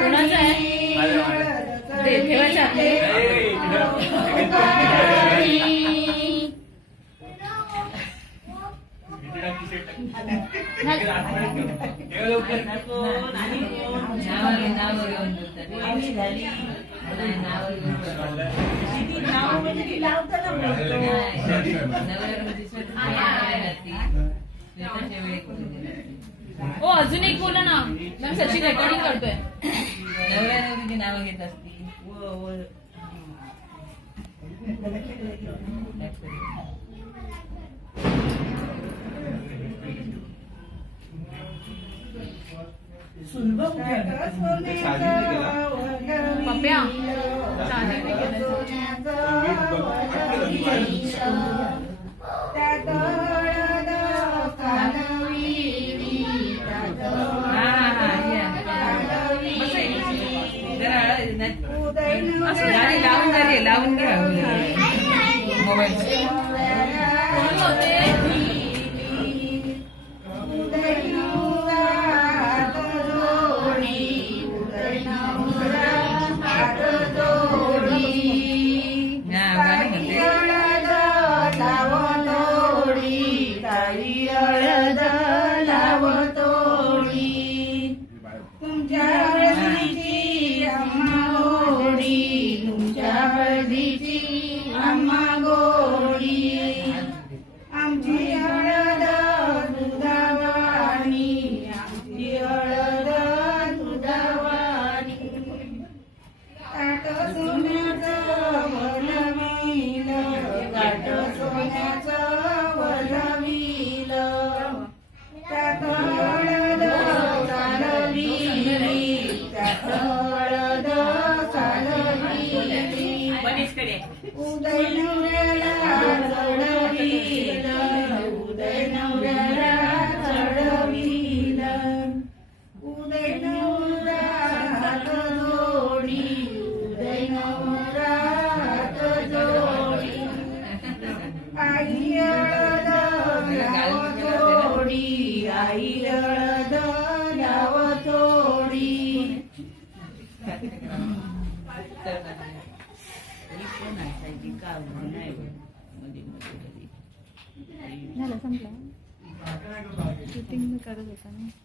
कोणाचं आहे ते ठेवायचं आपले हो अजून एक बोला ना मॅम सचिन रेकॉर्डिंग करतोय नवऱ्या नवरीची नावं घेत असती पप्या लावून घ्या मोबाईल झालं संपलं शूटिंग मी करत होता ना